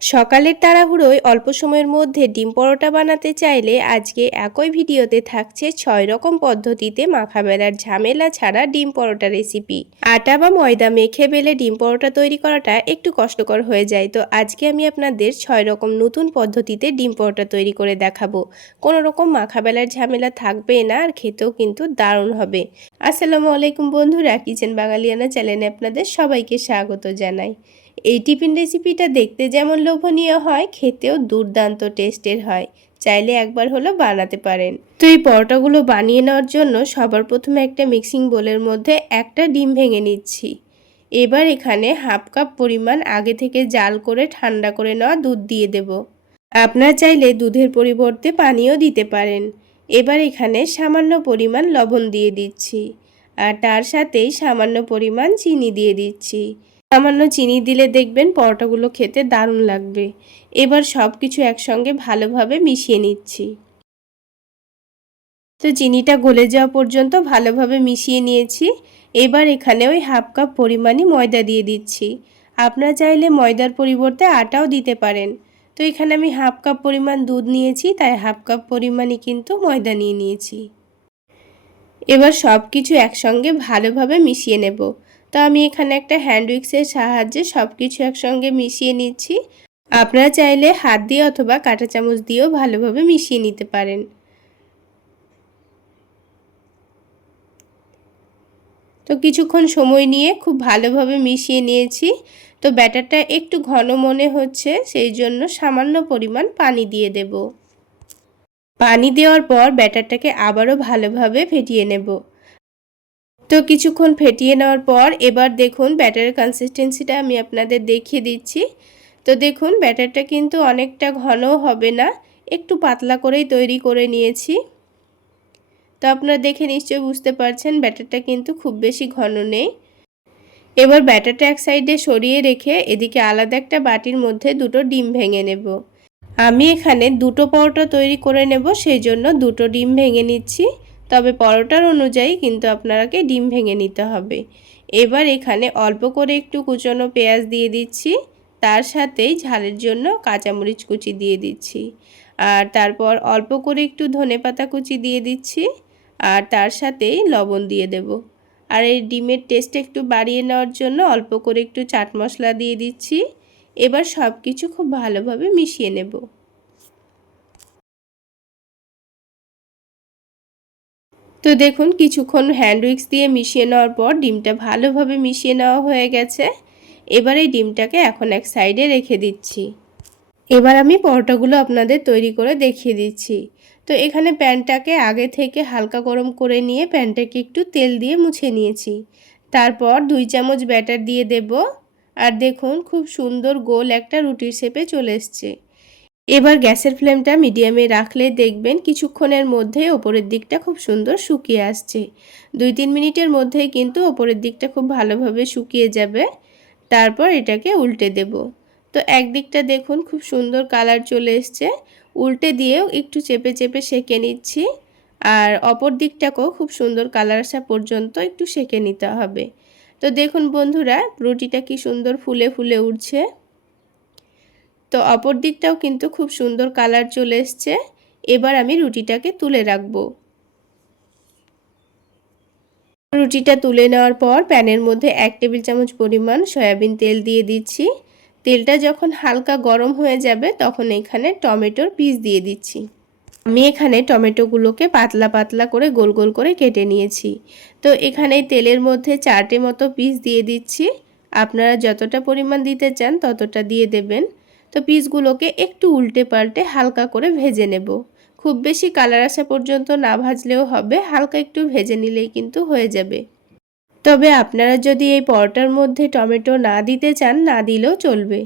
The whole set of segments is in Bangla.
সকালের তাড়াহুড়োয় অল্প সময়ের মধ্যে ডিম পরোটা বানাতে চাইলে আজকে একই ভিডিওতে থাকছে 6 রকম পদ্ধতিতে মাখা বেলার ঝামেলা ছাড়া ডিম পরোটা রেসিপি। আটা বা ময়দা মেখে বেলে ডিম পরোটা তৈরি করাটা একটু কষ্টকর হয়ে যায়, তো আজকে আমি আপনাদের 6 রকম নতুন পদ্ধতিতে ডিম পরোটা তৈরি করে দেখাবো। কোনো রকম মাখা বেলার ঝামেলা থাকবে না, আর খেতেও কিন্তু দারুণ হবে। আসসালামু আলাইকুম বন্ধুরা, কিচেন বাঙালিয়ানা চ্যানেলে আপনাদের সবাইকে স্বাগত জানাই। এই টিফিন রেসিপিটা দেখতে যেমন লোভনীয় হয়, খেতেও দুর্দান্ত টেস্টের হয়। চাইলে একবার হলো বানাতে পারেন। তো এই পরোটাগুলো বানিয়ে নেওয়ার জন্য সবার প্রথমে একটা মিক্সিং বোলের মধ্যে একটা ডিম ভেঙে নিচ্ছি। এবার এখানে হাফ কাপ পরিমাণ আগে থেকে জাল করে ঠান্ডা করে নেওয়া দুধ দিয়ে দেব। আপনারা চাইলে দুধের পরিবর্তে পানিও দিতে পারেন। এবার এখানে সামান্য পরিমাণ লবণ দিয়ে দিচ্ছি, আর তার সাথেই সামান্য পরিমাণ চিনি দিয়ে দিচ্ছি। সামান্য চিনি দিলে দেখবেন পরোটাগুলো খেতে দারুণ লাগবে। এবার সব কিছু একসঙ্গে ভালোভাবে মিশিয়ে নিচ্ছি। তো চিনিটা গলে যাওয়া পর্যন্ত ভালোভাবে মিশিয়ে নিয়েছি। এবার এখানে ওই হাফ কাপ পরিমাণই ময়দা দিয়ে দিচ্ছি। আপনারা চাইলে ময়দার পরিবর্তে আটাও দিতে পারেন। তো এখানে আমি হাফ কাপ পরিমাণ দুধ নিয়েছি, তাই হাফ কাপ পরিমাণই কিন্তু ময়দা নিয়ে নিয়েছি। এবার সব কিছু একসঙ্গে ভালোভাবে মিশিয়ে নেব। তো আমি এখানে একটা হ্যান্ড উইক্সের সাহায্যে সব কিছু একসঙ্গে মিশিয়ে নিচ্ছি। আপনারা চাইলে হাত দিয়ে অথবা কাঁটা চামচ দিয়েও ভালোভাবে মিশিয়ে নিতে পারেন। তো কিছুক্ষণ সময় নিয়ে খুব ভালোভাবে মিশিয়ে নিয়েছি। তো ব্যাটারটা একটু ঘন মনে হচ্ছে, সেই জন্য সামান্য পরিমাণ পানি দিয়ে দেব। পানি দেওয়ার পর ব্যাটারটাকে আবারও ভালোভাবে ফেটিয়ে নেব। তো কিছুক্ষণ ফেটিয়ে নেওয়ার পর এবার দেখুন ব্যাটারের কনসিস্টেন্সিটা আমি আপনাদের দেখিয়ে দিচ্ছি। তো দেখুন ব্যাটারটা কিন্তু অনেকটা ঘনও হবে না, একটু পাতলা করেই তৈরি করে নিয়েছি। তো আপনারা দেখে নিশ্চয়ই বুঝতে পারছেন ব্যাটারটা কিন্তু খুব বেশি ঘন নেই। এবার ব্যাটারটা এক সাইডে সরিয়ে রেখে এদিকে আলাদা একটা বাটির মধ্যে দুটো ডিম ভেঙে নেব। আমি এখানে দুটো পরোটা তৈরি করে নেব, সেই জন্য দুটো ডিম ভেঙে নিচ্ছি। তবে পরোটার অনুযায়ী কিন্তু আপনাকে ডিম ভেঙে নিতে হবে। এবার এখানে অল্প করে একটু কুচনো পেঁয়াজ দিয়ে দিচ্ছি, তার সাথেই ঝালের জন্য কাঁচামরিচ কুচি দিয়ে দিচ্ছি, আর তারপর অল্প করে একটু ধনেপাতা কুচি দিয়ে দিচ্ছি, আর তার সাথেই লবণ দিয়ে দেব। আর এই ডিমের টেস্ট একটু বাড়িয়ে নেওয়ার জন্য অল্প করে একটু চাট মশলা দিয়ে দিচ্ছি। এবার সব কিছু খুব ভালোভাবে মিশিয়ে নেব। তো দেখুন কিছুক্ষণ হ্যান্ড উইক্স দিয়ে মিশিয়ে নেওয়ার পর ডিমটা ভালোভাবে মিশিয়ে নেওয়া হয়ে গেছে। এবার এই ডিমটাকে এখন এক সাইডে রেখে দিচ্ছি। এবার আমি পরোটাগুলো আপনাদের তৈরি করে দেখিয়ে দিচ্ছি। তো এখানে প্যানটাকে আগে থেকে হালকা গরম করে নিয়ে প্যানটাকে একটু তেল দিয়ে মুছে নিয়েছি। তারপর 2 চামচ ব্যাটার দিয়ে দেব, আর দেখুন খুব সুন্দর গোল একটা রুটির শেপে চলে এসছে। এবার গ্যাসের ফ্লেমটা মিডিয়ামে রাখলে দেখবেন কিছুক্ষণের মধ্যে ওপরের দিকটা খুব সুন্দর শুকিয়ে আসছে। 2-3 মিনিটের মধ্যেই কিন্তু ওপরের দিকটা খুব ভালোভাবে শুকিয়ে যাবে। তারপর এটাকে উল্টে দেব। তো একদিকটা দেখুন খুব সুন্দর কালার চলে এসছে, উল্টে দিয়েও একটু চেপে চেপে সেঁকে নিচ্ছি, আর অপর দিকটাকেও খুব সুন্দর কালার আসা পর্যন্ত একটু সেঁকে নিতে হবে। তো দেখুন বন্ধুরা রুটিটা কি সুন্দর ফুলে ফুলে উঠছে। তো অপর দিকটাও কিন্তু খুব সুন্দর কালার চলে এসছে। এবার আমি রুটিটাকে তুলে রাখবো। রুটিটা তুলে নেওয়ার পর প্যানের মধ্যে 1 টেবিল চামচ পরিমাণ সয়াবিন তেল দিয়ে দিচ্ছি। তেলটা যখন হালকা গরম হয়ে যাবে তখন এখানে টমেটোর পিস দিয়ে দিচ্ছি। আমি এখানে টমেটোগুলোকে পাতলা পাতলা করে গোল গোল করে কেটে নিয়েছি। তো এখানে তেলের মধ্যে 4টে মতো পিস দিয়ে দিচ্ছি। আপনারা যতটা পরিমাণ দিতে চান ততটা দিয়ে দেবেন। তো পিসগুলোকে একটু উল্টে পাল্টে হালকা করে ভেজে নেব। খুব বেশি কালার আসা পর্যন্ত না ভাজলেও হবে, হালকা একটু ভেজে নিলেই কিন্তু হয়ে যাবে। তবে আপনারা যদি এই পরোটার মধ্যে টমেটো না দিতে চান, না দিলেও চলবে।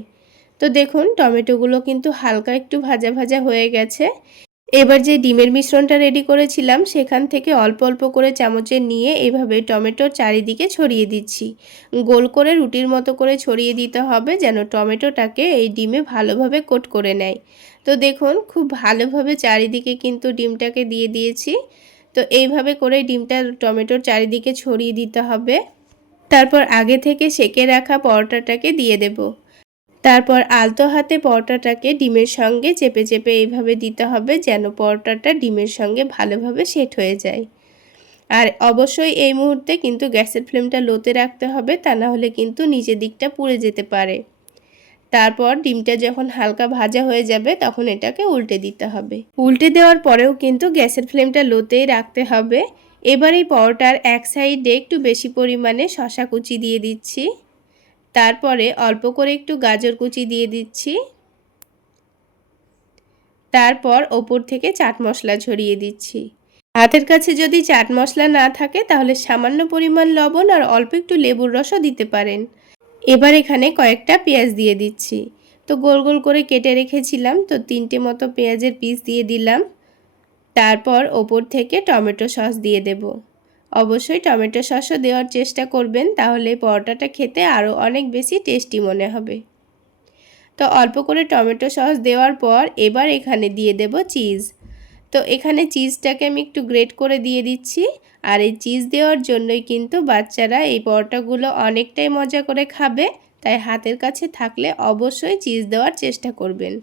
তো দেখুন টমেটোগুলো কিন্তু হালকা একটু ভাজা ভাজা হয়ে গেছে। এবার যে ডিমের মিশ্রণটা রেডি করেছিলাম সেখান থেকে অল্প অল্প করে চামচে নিয়ে এভাবে টমেটোর চারিদিকে ছড়িয়ে দিচ্ছি। গোল করে রুটির মতো করে ছড়িয়ে দিতে হবে, যেন টমেটোটাকে এই ডিমে ভালোভাবে কোট করে নেয়। তো দেখুন খুব ভালোভাবে চারিদিকে কিন্তু ডিমটাকে দিয়ে দিয়েছি। তো এইভাবে করে ডিমটা টমেটোর চারিদিকে ছড়িয়ে দিতে হবে। তারপর আগে থেকে সেঁকে রাখা পরোটাটাকে দিয়ে দেব। তারপর আলতো হাতে পরোটাটাকে ডিমের সঙ্গে চেপে চেপে এইভাবে দিতে হবে যেন পরোটাটা ডিমের সঙ্গে ভালোভাবে সেট হয়ে যায়। আর অবশ্যই এই মুহূর্তে কিন্তু গ্যাসের ফ্লেমটা লোতে রাখতে হবে, তা না হলে কিন্তু নিচের দিকটা পুড়ে যেতে পারে। তারপর ডিমটা যখন হালকা ভাজা হয়ে যাবে তখন এটাকে উল্টে দিতে হবে। উল্টে দেওয়ার পরেও কিন্তু গ্যাসের ফ্লেমটা লোতেই রাখতে হবে। এবার এই পরোটার এক সাইডে একটু বেশি পরিমাণে শসা কুচি দিয়ে দিচ্ছি। তারপরে অল্প করে একটু গাজর কুচি দিয়ে দিচ্ছি। তারপর ওপর থেকে চাট মশলা ছড়িয়ে দিচ্ছি। হাতের কাছে যদি চাট মশলা না থাকে তাহলে সামান্য পরিমাণ লবণ আর অল্প একটু লেবুর রসও দিতে পারেন। এবার এখানে কয়েকটা পেঁয়াজ দিয়ে দিচ্ছি। তো গোল গোল করে কেটে রেখেছিলাম, তো 3টে মতো পেঁয়াজের পিস দিয়ে দিলাম। তারপর ওপর থেকে টমেটো সস দিয়ে দেব। অবশ্যই টমেটো সসও দেওয়ার চেষ্টা করবেন, তাহলে পরোটাটা খেতে আরও অনেক বেশি টেস্টি মনে হবে। তো অল্প করে টমেটো সস দেওয়ার পর এবার এখানে দিয়ে দেব চিজ। তো এখানে চিজটাকে আমি একটু গ্রেট করে দিয়ে দিচ্ছি। আর এই চিজ দেওয়ার জন্যই কিন্তু বাচ্চারা এই পরোটাগুলো অনেকটাই মজা করে খাবে, তাই হাতের কাছে থাকলে অবশ্যই চিজ দেওয়ার চেষ্টা করবেন।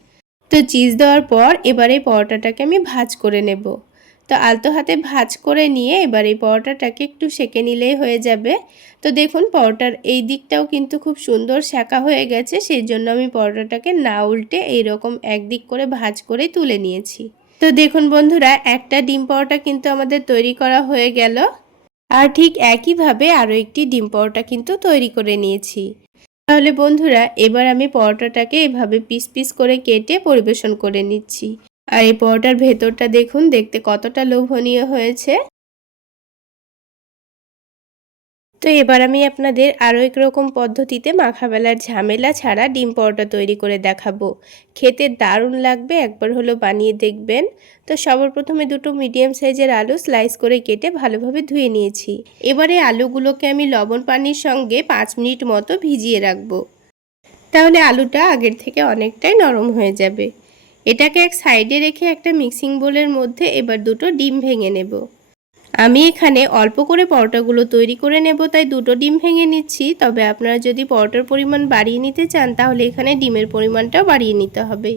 তো চিজ দেওয়ার পর এবার এই পরোটাটাকে আমি ভাজ করে নেব। তো আলতো হাতে ভাজ করে নিয়ে এবার এই পরোটাটাকে একটু সেঁকে নিলেই হয়ে যাবে। তো দেখুন পরোটার এই দিকটাও কিন্তু খুব সুন্দর সেঁকা হয়ে গেছে, সেই জন্য আমি পরোটাটাকে না উল্টে এইরকম একদিক করে ভাজ করে তুলে নিয়েছি। তো দেখুন বন্ধুরা, একটা ডিম পরোটা কিন্তু আমাদের তৈরি করা হয়ে গেল। আর ঠিক একইভাবে আরও একটি ডিম পরোটা কিন্তু তৈরি করে নিয়েছি। তাহলে বন্ধুরা, এবার আমি পরোটাটাকে এভাবে পিস পিস করে কেটে পরিবেশন করে নিচ্ছি। আর এই পরোটার ভেতরটা দেখুন দেখতে কতটা লোভনীয় হয়েছে। তো এবার আমি আপনাদের আরও একরকম পদ্ধতিতে মাখাবেলার ঝামেলা ছাড়া ডিম পরোটা তৈরি করে দেখাবো। খেতে দারুণ লাগবে, একবার হলো বানিয়ে দেখবেন। তো সবার প্রথমে দুটো মিডিয়াম সাইজের আলু স্লাইস করে কেটে ভালোভাবে ধুয়ে নিয়েছি। এবারে আলুগুলোকে আমি লবণ পানির সঙ্গে 5 মিনিট মতো ভিজিয়ে রাখবো। তাহলে আলুটা আগের থেকে অনেকটাই নরম হয়ে যাবে। এটাকে এক সাইডে রেখে একটা মিক্সিং বোলের মধ্যে এবার দুটো ডিম ভেঙে নেব। আমি এখানে অল্প করে পরোটাগুলো তৈরি করে নেব, তাই দুটো ডিম ভেঙে নিচ্ছি। তবে আপনারা যদি পরোটার পরিমাণ বাড়িয়ে নিতে চান তাহলে এখানে ডিমের পরিমাণটাও বাড়িয়ে নিতে হবে।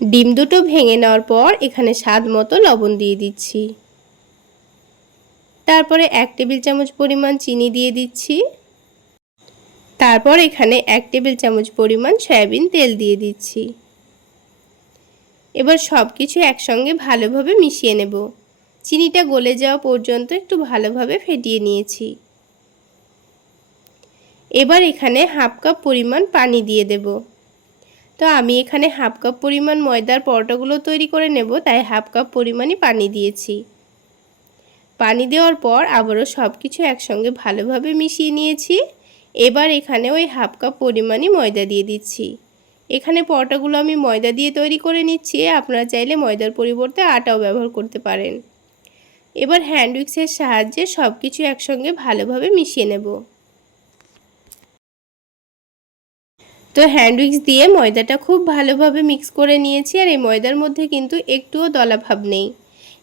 ডিম দুটো ভেঙে নেওয়ার পর এখানে স্বাদ মতো লবণ দিয়ে দিচ্ছি। তারপরে 1 টেবিল চামচ পরিমাণ চিনি দিয়ে দিচ্ছি। তারপর এখানে 1 টেবিল চামচ পরিমাণ সয়াবিন তেল দিয়ে দিচ্ছি। এবার সব কিছু একসঙ্গে ভালোভাবে মিশিয়ে নেব। চিনিটা গলে যাওয়া পর্যন্ত একটু ভালোভাবে ফেটিয়ে নিয়েছি। এবার এখানে হাফ কাপ পরিমাণ পানি দিয়ে দেব। তো আমি এখানে হাফ কাপ পরিমাণ ময়দার পরোটাগুলো তৈরি করে নেব, তাই হাফ কাপ পরিমাণই পানি দিয়েছি। পানি দেওয়ার পর আবারও সব কিছু একসঙ্গে ভালোভাবে মিশিয়ে নিয়েছি। এবার এখানে ওই হাফ কাপ পরিমাণই ময়দা দিয়ে দিচ্ছি। এখানে পরোটাগুলো আমি ময়দা দিয়ে তৈরি করে নিচ্ছি, আপনারা চাইলে ময়দার পরিবর্তে আটাও ব্যবহার করতে পারেন। এবার হ্যান্ড উইক্সের সাহায্যে সব কিছু একসঙ্গে ভালোভাবে মিশিয়ে নেব। তো হ্যান্ড উইক্স দিয়ে ময়দাটা খুব ভালোভাবে মিক্স করে নিয়েছি, আর এই ময়দার মধ্যে কিন্তু একটুও দলাভাব নেই।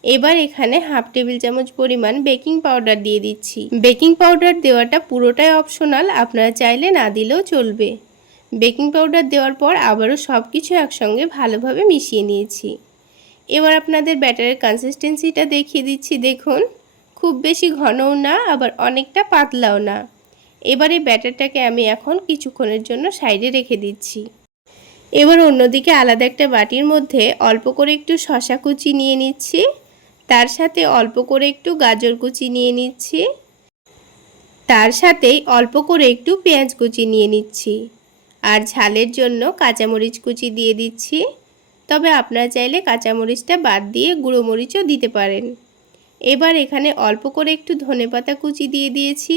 এবার এখানে হাফ টেবিল চামচ পরিমাণ বেকিং পাউডার দিয়ে দিচ্ছি। বেকিং পাউডার দেওয়াটা পুরোটাই অপশনাল, আপনারা চাইলে না দিলেও চলবে। বেকিং পাউডার দেওয়ার পর আবারও সব কিছু একসঙ্গে ভালোভাবে মিশিয়ে নিয়েছি। এবার আপনাদের ব্যাটারের কনসিস্টেন্সিটা দেখিয়ে দিচ্ছি। দেখুন, খুব বেশি ঘনও না আবার অনেকটা পাতলাও না। এবারে ব্যাটারটাকে আমি এখন কিছুক্ষণের জন্য সাইডে রেখে দিচ্ছি। এবার অন্যদিকে আলাদা একটা বাটির মধ্যে অল্প করে একটু শসা কুচি নিয়ে নিচ্ছি। তার সাথে অল্প করে একটু গাজর কুচি নিয়ে নিচ্ছি। তার সাথেই অল্প করে একটু পেঁয়াজ কুচি নিয়ে নিচ্ছি। আর ঝালের জন্য কাঁচামরিচ কুচি দিয়ে দিচ্ছি। তবে আপনারা চাইলে কাঁচামরিচটা বাদ দিয়ে গুঁড়ো মরিচও দিতে পারেন। এবার এখানে অল্প করে একটু ধনেপাতা কুচি দিয়ে দিয়েছি।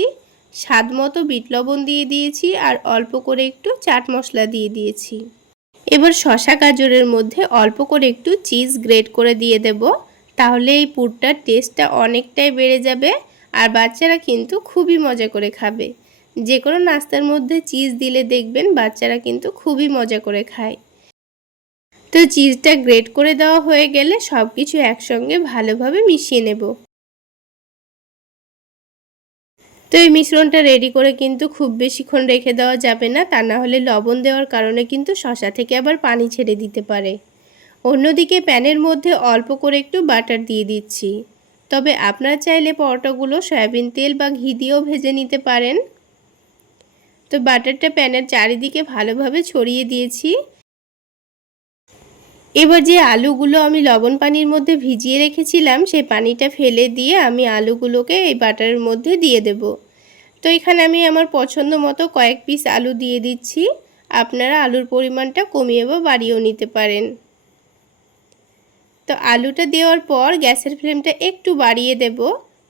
স্বাদ মতো বিট লবণ দিয়ে দিয়েছি, আর অল্প করে একটু চাট মশলা দিয়ে দিয়েছি। এবার শসা গাজরের মধ্যে অল্প করে একটু চিজ গ্রেট করে দিয়ে দেব, তাহলে এই পুরটার টেস্টটা অনেকটাই বেড়ে যাবে। আর বাচ্চারা কিন্তু খুবই মজা করে খাবে। যে কোনো নাস্তার মধ্যে চিজ দিলে দেখবেন বাচ্চারা কিন্তু খুবই মজা করে খায়। তো চিজটা গ্রেট করে দেওয়া হয়ে গেলে সব কিছু একসঙ্গে ভালোভাবে মিশিয়ে নেব। তো তো এই মিশ্রণটা রেডি করে কিন্তু খুব বেশিক্ষণ রেখে দেওয়া যাবে না, তা না হলে লবণ দেওয়ার কারণে কিন্তু শসা থেকে আবার পানি ছেড়ে দিতে পারে। অন্যদিকে প্যানের মধ্যে অল্প করে একটু বাটার দিয়ে দিচ্ছি। তবে আপনারা চাইলে পরোটাগুলো সয়াবিন তেল বা ঘি দিয়েও ভেজে নিতে পারেন। তো বাটারটা প্যানের চারিদিকে ভালোভাবে ছড়িয়ে দিয়েছি। এবার যে আলুগুলো আমি লবণ পানির মধ্যে ভিজিয়ে রেখেছিলাম সেই পানিটা ফেলে দিয়ে আমি আলুগুলোকে এই বাটারের মধ্যে দিয়ে দেব। তো এখানে আমি আমার পছন্দ মতো কয়েক পিস আলু দিয়ে দিচ্ছি। আপনারা আলুর পরিমাণটা কমিয়ে বা বাড়িয়েও নিতে পারেন। তো আলুটা দেওয়ার পর গ্যাসের ফ্লেমটা একটু বাড়িয়ে দেব।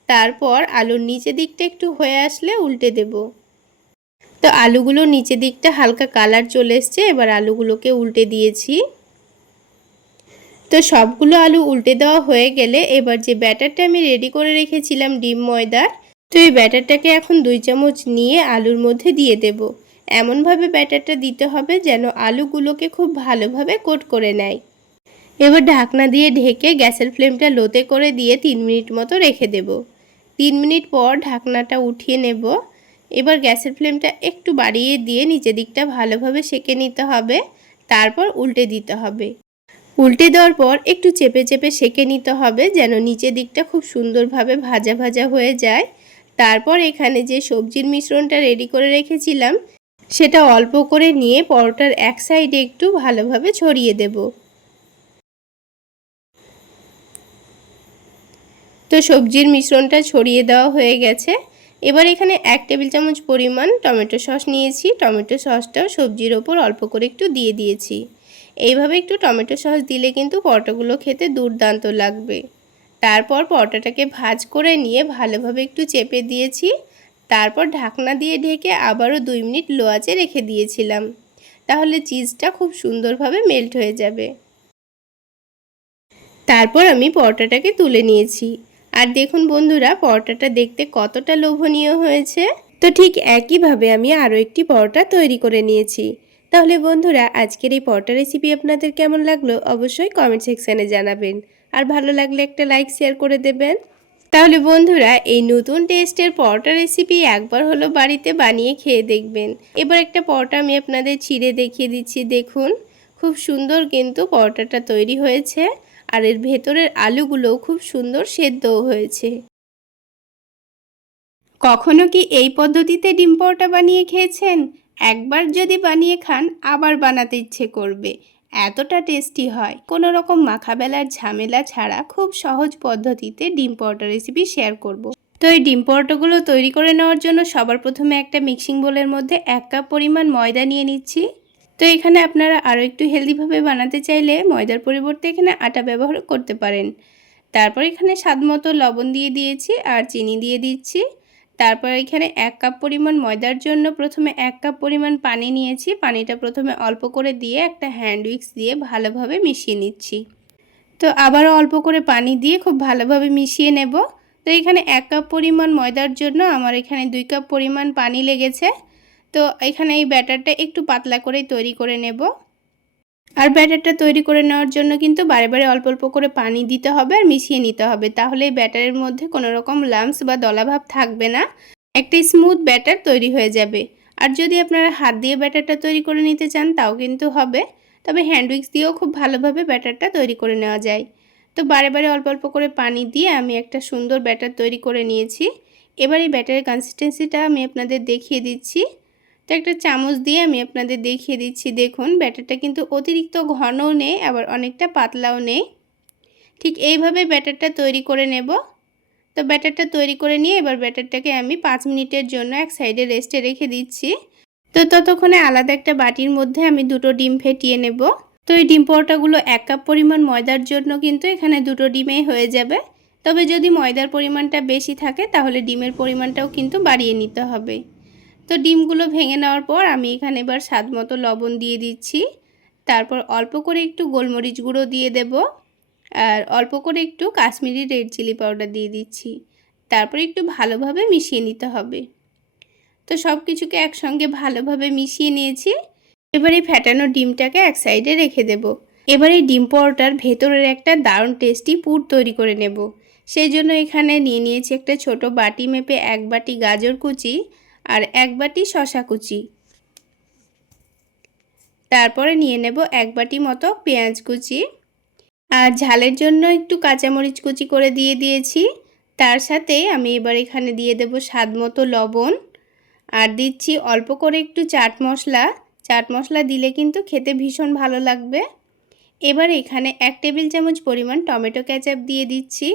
তারপর আলুর নিচের দিকটা একটু হয়ে আসলে উল্টে দেব। তো আলুগুলোর নিচের দিকটা হালকা কালার চলে এসছে, এবার আলুগুলোকে উল্টে দিয়েছি। তো সবগুলো আলু উল্টে দেওয়া হয়ে গেলে এবার যে ব্যাটারটা আমি রেডি করে রেখেছিলাম ডিম ময়দার, তো এই ব্যাটারটাকে এখন 2 চামচ নিয়ে আলুর মধ্যে দিয়ে দেব। এমনভাবে ব্যাটারটা দিতে হবে যেন আলুগুলোকে খুব ভালোভাবে কোট করে নেয়। এবার ঢাকনা দিয়ে ঢেকে গ্যাসের ফ্লেমটা লোতে করে দিয়ে 3 মিনিট মতো রেখে দেব। 3 মিনিট পর ঢাকনাটা উঠিয়ে নেব। এবার গ্যাসের ফ্লেমটা একটু বাড়িয়ে দিয়ে নিচের দিকটা ভালোভাবে সেঁকে নিতে হবে, তারপর উল্টে দিতে হবে। উল্টে দেওয়ার পর একটু চেপে চেপে সেঁকে নিতে হবে যেন নিচের দিকটা খুব সুন্দরভাবে ভাজা ভাজা হয়ে যায়। তারপর এখানে যে সবজির মিশ্রণটা রেডি করে রেখেছিলাম সেটা অল্প করে নিয়ে পরোটার এক সাইডে একটু ভালোভাবে ছড়িয়ে দেব। তো সবজির মিশ্রণটা ছড়িয়ে দেওয়া হয়ে গেছে। এবার এখানে 1 টেবিল চামচ পরিমাণ টমেটো সস নিয়েছি। টমেটো সসটাও সবজির ওপর অল্প করে একটু দিয়ে দিয়েছি। এইভাবে একটু টমেটো সস দিলে কিন্তু পরোটাগুলো খেতে দুর্দান্ত লাগবে। তারপর পরোটাটাকে ভাঁজ করে নিয়ে ভালোভাবে একটু চেপে দিয়েছি। তারপর ঢাকনা দিয়ে ঢেকে আবারও 2 মিনিট লো আঁচে রেখে দিয়েছিলাম। তাহলে চিজটা খুব সুন্দরভাবে মেল্ট হয়ে যাবে। তারপর আমি পরোটাটাকে তুলে নিয়েছি। আর দেখুন বন্ধুরা, পরোটাটা দেখতে কতটা লোভনীয় হয়েছে। তো ঠিক একইভাবে আমি আরও একটি পরোটা তৈরি করে নিয়েছি। তাহলে বন্ধুরা, আজকের এই পরোটা রেসিপি আপনাদের কেমন লাগলো অবশ্যই কমেন্ট সেকশানে জানাবেন। আর ভালো লাগলে একটা লাইক শেয়ার করে দেবেন। তাহলে বন্ধুরা, এই নতুন টেস্টের পরোটা রেসিপি একবার হলো বাড়িতে বানিয়ে খেয়ে দেখবেন। এবার একটা পরোটা আমি আপনাদের ছিঁড়ে দেখিয়ে দিচ্ছি। দেখুন, খুব সুন্দর কিন্তু পরোটাটা তৈরি হয়েছে। আর এর ভেতরের আলুগুলোও খুব সুন্দর সেদ্ধও হয়েছে। কখনো কি এই পদ্ধতিতে ডিম পরোটা বানিয়ে খেয়েছেন? একবার যদি বানিয়ে খান আবার বানাতে ইচ্ছে করবে, এতটা টেস্টি হয়। কোনো রকম মাখাবেলার ঝামেলা ছাড়া খুব সহজ পদ্ধতিতে ডিম পরোটা রেসিপি শেয়ার করব। তো এই ডিম পরোটাগুলো তৈরি করে নেওয়ার জন্য সবার প্রথমে একটা মিক্সিং বোলের মধ্যে 1 কাপ পরিমাণ ময়দা নিয়ে নিচ্ছি। তো এখানে আপনারা আরও একটু হেলদিভাবে বানাতে চাইলে ময়দার পরিবর্তে এখানে আটা ব্যবহার করতে পারেন। তারপর এখানে স্বাদমতো লবণ দিয়ে দিয়েছি আর চিনি দিয়ে দিচ্ছি। তারপর এখানে 1 কাপ পরিমাণ ময়দার জন্য প্রথমে 1 কাপ পরিমাণ পানি নিয়েছি। পানিটা প্রথমে অল্প করে দিয়ে একটা হ্যান্ড উইক্স দিয়ে ভালোভাবে মিশিয়ে নিচ্ছি। তো আবারও অল্প করে পানি দিয়ে খুব ভালোভাবে মিশিয়ে নেব। তো এখানে 1 কাপ পরিমাণ ময়দার জন্য আমার এখানে 2 কাপ পরিমাণ পানি লেগেছে। তো এখানে এই ব্যাটারটা একটু পাতলা করেই তৈরি করে নেব। আর ব্যাটারটা তৈরি করে নেওয়ার জন্য কিন্তু বারে বারে অল্প অল্প করে পানি দিতে হবে আর মিশিয়ে নিতে হবে। তাহলে এই ব্যাটারের মধ্যে কোনো রকম লাম্পস বা দলাভাব থাকবে না, একটা স্মুথ ব্যাটার তৈরি হয়ে যাবে। আর যদি আপনারা হাত দিয়ে ব্যাটারটা তৈরি করে নিতে চান তাও কিন্তু হবে, তবে হ্যান্ড উইক্স দিয়েও খুব ভালোভাবে ব্যাটারটা তৈরি করে নেওয়া যায়। তো বারে বারে অল্প অল্প করে পানি দিয়ে আমি একটা সুন্দর ব্যাটার তৈরি করে নিয়েছি। এবার এই ব্যাটারের কনসিস্টেন্সিটা আমি আপনাদের দেখিয়ে দিচ্ছি। তো একটা চামচ দিয়ে আমি আপনাদের দেখিয়ে দিচ্ছি। দেখুন, ব্যাটারটা কিন্তু অতিরিক্ত ঘনও নেই আবার অনেকটা পাতলাও নেই। ঠিক এইভাবে ব্যাটারটা তৈরি করে নেব। তো ব্যাটারটা তৈরি করে নিয়ে এবার ব্যাটারটাকে আমি 5 মিনিটের জন্য এক সাইডে রেস্টে রেখে দিচ্ছি। তো ততক্ষণে আলাদা একটা বাটির মধ্যে আমি 2টো ডিম ফেটিয়ে নেব। তো এই ডিম পরোটাগুলো 1 কাপ পরিমাণ ময়দার জন্য কিন্তু এখানে 2টো ডিমেই হয়ে যাবে। তবে যদি ময়দার পরিমাণটা বেশি থাকে তাহলে ডিমের পরিমাণটাও কিন্তু বাড়িয়ে নিতে হবে। তো ডিমগুলো ভেঙে নেওয়ার পর আমি এখানে এবার স্বাদমতো লবণ দিয়ে দিচ্ছি। তারপর অল্প করে একটু গোলমরিচ গুঁড়ো দিয়ে দেব আর অল্প করে একটু কাশ্মীরি রেড চিলি পাউডার দিয়ে দিচ্ছি। তারপর একটু ভালোভাবে মিশিয়ে নিতে হবে। তো সব কিছুকে একসঙ্গে ভালোভাবে মিশিয়ে নিয়েছি। এবার এই ফ্যাটানো ডিমটাকে এক সাইডে রেখে দেব। এবার এই ডিম পরোটার ভেতরের একটা দারুণ টেস্টি পুর তৈরি করে নেব। সেই জন্য এখানে নিয়ে নিয়েছি একটা ছোট বাটি মেপে 1 বাটি গাজর কুচি আর 1 বাটি শসা কুচি। তারপরে নিয়ে নেব 1 বাটি মতো পেঁয়াজ কুচি আর ঝালের জন্য একটু কাঁচামরিচ কুচি করে দিয়ে দিয়েছি। তার সাথে আমি এবার এখানে দিয়ে দেব স্বাদ মতো লবণ আর দিচ্ছি অল্প করে একটু চাট মশলা। চাট মশলা দিলে কিন্তু খেতে ভীষণ ভালো লাগবে। এবার এখানে 1 টেবিল চামচ পরিমাণ টমেটো কেচাপ দিয়ে দিচ্ছি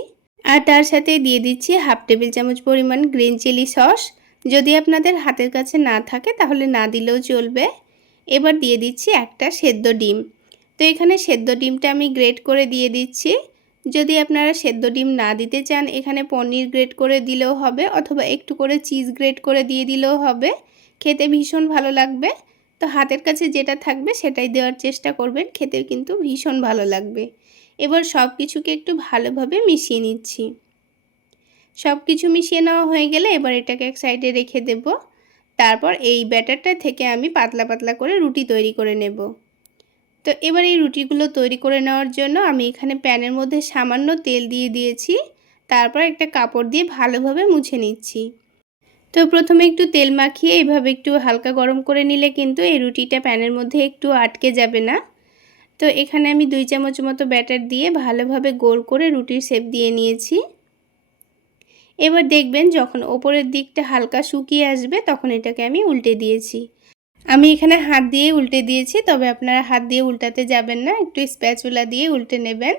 আর তার সাথে দিয়ে দিচ্ছি 1/2 টেবিল চামচ পরিমাণ গ্রিন চিলি সস। যদি আপনাদের হাতের কাছে না থাকে তাহলে না দিলেও চলবে। এবার দিয়ে দিচ্ছি একটা সেদ্ধ ডিম। তো এখানে সেদ্ধ ডিমটা আমি গ্রেট করে দিয়ে দিচ্ছি। যদি আপনারা সেদ্ধ ডিম না দিতে চান এখানে পনির গ্রেট করে দিলেও হবে অথবা একটু করে চিজ গ্রেট করে দিয়ে দিলেও হবে, খেতে ভীষণ ভালো লাগবে। তো হাতের কাছে যেটা থাকবে সেটাই দেওয়ার চেষ্টা করবেন, খেতে কিন্তু ভীষণ ভালো লাগবে। এবার সব কিছুকে একটু ভালোভাবে মিশিয়ে নিচ্ছি। সব কিছু মিশিয়ে নেওয়া হয়ে গেলে এবার এটাকে এক সাইডে রেখে দেব। তারপর এই ব্যাটারটা থেকে আমি পাতলা পাতলা করে রুটি তৈরি করে নেব। তো এবার এই রুটিগুলো তৈরি করে নেওয়ার জন্য আমি এখানে প্যানের মধ্যে সামান্য তেল দিয়ে দিয়েছি। তারপর একটা কাপড় দিয়ে ভালোভাবে মুছে নিচ্ছি। তো প্রথমে একটু তেল মাখিয়ে এইভাবে একটু হালকা গরম করে নিলে কিন্তু এই রুটিটা প্যানের মধ্যে একটু আটকে যাবে না। তো এখানে আমি 2 চামচ মতো ব্যাটার দিয়ে ভালোভাবে গোল করে রুটির শেপ দিয়ে নিয়েছি। এবার দেখবেন যখন ওপরের দিকটা হালকা শুকিয়ে আসবে তখন এটাকে আমি উল্টে দিয়েছি। আমি এখানে হাত দিয়ে উল্টে দিয়েছি, তবে আপনারা হাত দিয়ে উল্টাতে যাবেন না, একটু স্প্যাচুলা দিয়ে উল্টে নেবেন।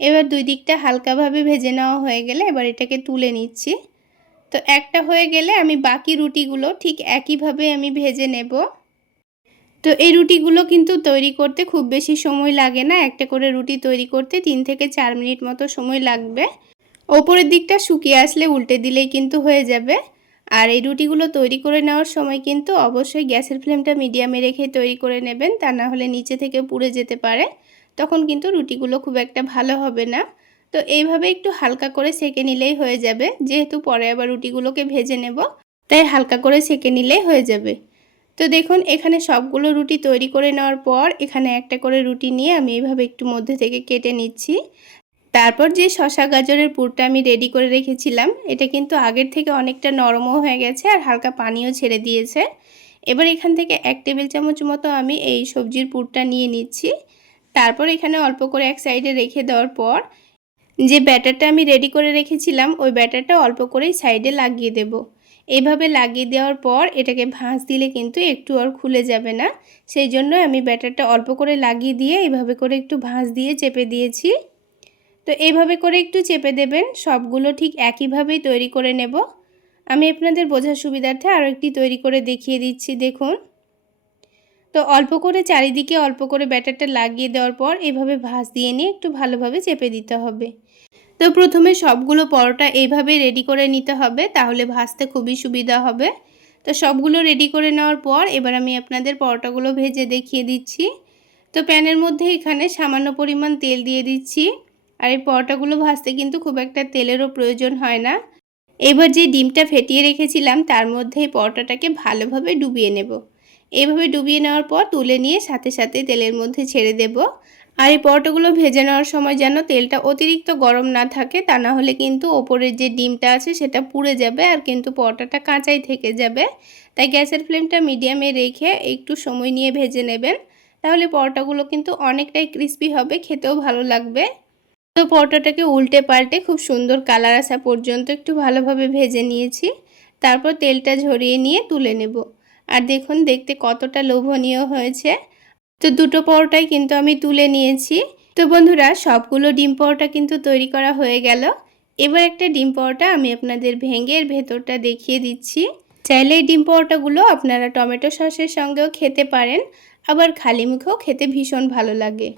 এবার 2 দিকটা হালকাভাবে ভেজে নেওয়া হয়ে গেলে এবার এটাকে তুলে নিচ্ছি। তো একটা হয়ে গেলে আমি বাকি রুটিগুলো ঠিক একইভাবে আমি ভেজে নেব। তো এই রুটিগুলো কিন্তু তৈরি করতে খুব বেশি সময় লাগে না। একটা করে রুটি তৈরি করতে 3 থেকে 4 মিনিট মতো সময় লাগবে। ওপরের দিকটা শুকিয়ে আসলে উল্টে দিলেই কিন্তু হয়ে যাবে। আর এই রুটিগুলো তৈরি করে নেওয়ার সময় কিন্তু অবশ্যই গ্যাসের ফ্লেমটা মিডিয়ামে রেখে তৈরি করে নেবেন, তা না হলে নিচে থেকে পুড়ে যেতে পারে। তখন কিন্তু রুটিগুলো খুব একটা ভালো হবে না। তো এইভাবে একটু হালকা করে সেঁকে নিলেই হয়ে যাবে, যেহেতু পরে আবার রুটিগুলোকে ভেজে নেব, তাই হালকা করে সেঁকে নিলেই হয়ে যাবে। তো দেখুন এখানে সবগুলো রুটি তৈরি করে নেওয়ার পর এখানে একটা করে রুটি নিয়ে আমি এইভাবে একটু মধ্যে থেকে কেটে নিচ্ছি। তারপর যে শসা গাজরের পুরটা আমি রেডি করে রেখেছিলাম এটা কিন্তু আগের থেকে অনেকটা নরমও হয়ে গেছে আর হালকা পানিও ছেড়ে দিয়েছে। এবার এখান থেকে 1 টেবিল চামচ মতো আমি এই সবজির পুরটা নিয়ে নিচ্ছি। তারপর এখানে অল্প করে এক সাইডে রেখে দেওয়ার পর যে ব্যাটারটা আমি রেডি করে রেখেছিলাম ওই ব্যাটারটা অল্প করেই সাইডে লাগিয়ে দেব। এইভাবে লাগিয়ে দেওয়ার পর এটাকে ভাঁজ দিলে কিন্তু একটু আর খুলে যাবে না, সেই জন্য আমি ব্যাটারটা অল্প করে লাগিয়ে দিয়ে এইভাবে করে একটু ভাঁজ দিয়ে চেপে দিয়েছি। তো এইভাবে করে একটু চেপে দেবেন, সবগুলো ঠিক একইভাবেই তৈরি করে নেব। আমি আপনাদের বোঝার সুবিধার্থে আরও একটি তৈরি করে দেখিয়ে দিচ্ছি, দেখুন। তো অল্প করে চারিদিকে অল্প করে ব্যাটারটা লাগিয়ে দেওয়ার পর এভাবে ভাঁজ দিয়ে নিয়ে একটু ভালোভাবে চেপে দিতে হবে। তো প্রথমে সবগুলো পরোটা এইভাবে রেডি করে নিতে হবে, তাহলে ভাজতে খুবই সুবিধা হবে। তো সবগুলো রেডি করে নেওয়ার পর এবার আমি আপনাদের পরোটাগুলো ভেজে দেখিয়ে দিচ্ছি। তো প্যানের মধ্যে এখানে সামান্য পরিমাণ তেল দিয়ে দিচ্ছি। আর এই পরোটাগুলো ভাজতে কিন্তু খুব একটা তেলেরও প্রয়োজন হয় না। এবার যে ডিমটা ফেটিয়ে রেখেছিলাম তার মধ্যে এই পরোটাটাকে ভালোভাবে ডুবিয়ে নেব। এইভাবে ডুবিয়ে নেওয়ার পর তুলে নিয়ে সাথে সাথে তেলের মধ্যে ছেড়ে দেব। আর এই পরোটাগুলো ভেজে নেওয়ার সময় যেন তেলটা অতিরিক্ত গরম না থাকে, তা না হলে কিন্তু ওপরের যে ডিমটা আছে সেটা পুড়ে যাবে আর কিন্তু পরোটাটা কাঁচাই থেকে যাবে। তাই গ্যাসের ফ্লেমটা মিডিয়ামে রেখে একটু সময় নিয়ে ভেজে নেবেন, তাহলে পরোটাগুলো কিন্তু অনেকটাই ক্রিস্পি হবে, খেতেও ভালো লাগবে। তো পরোটাটাকে উল্টে পাল্টে খুব সুন্দর কালার আসা পর্যন্ত একটু ভালোভাবে ভেজে নিয়েছি। তারপর তেলটা ঝরিয়ে নিয়ে তুলে নেব। আর দেখুন দেখতে কতটা লোভনীয় হয়েছে। তো দুটো পরোটাই কিন্তু আমি তুলে নিয়েছি। তো বন্ধুরা সবগুলো ডিম পরোটা কিন্তু তৈরি করা হয়ে গেল। এবার একটা ডিম পরোটা আমি আপনাদের ভেঙে এর ভেতরটা দেখিয়ে দিচ্ছি। চাইলে এই ডিম পরোটাগুলো আপনারা টমেটো সসের সঙ্গেও খেতে পারেন, আবার খালি মুখেও খেতে ভীষণ ভালো লাগে।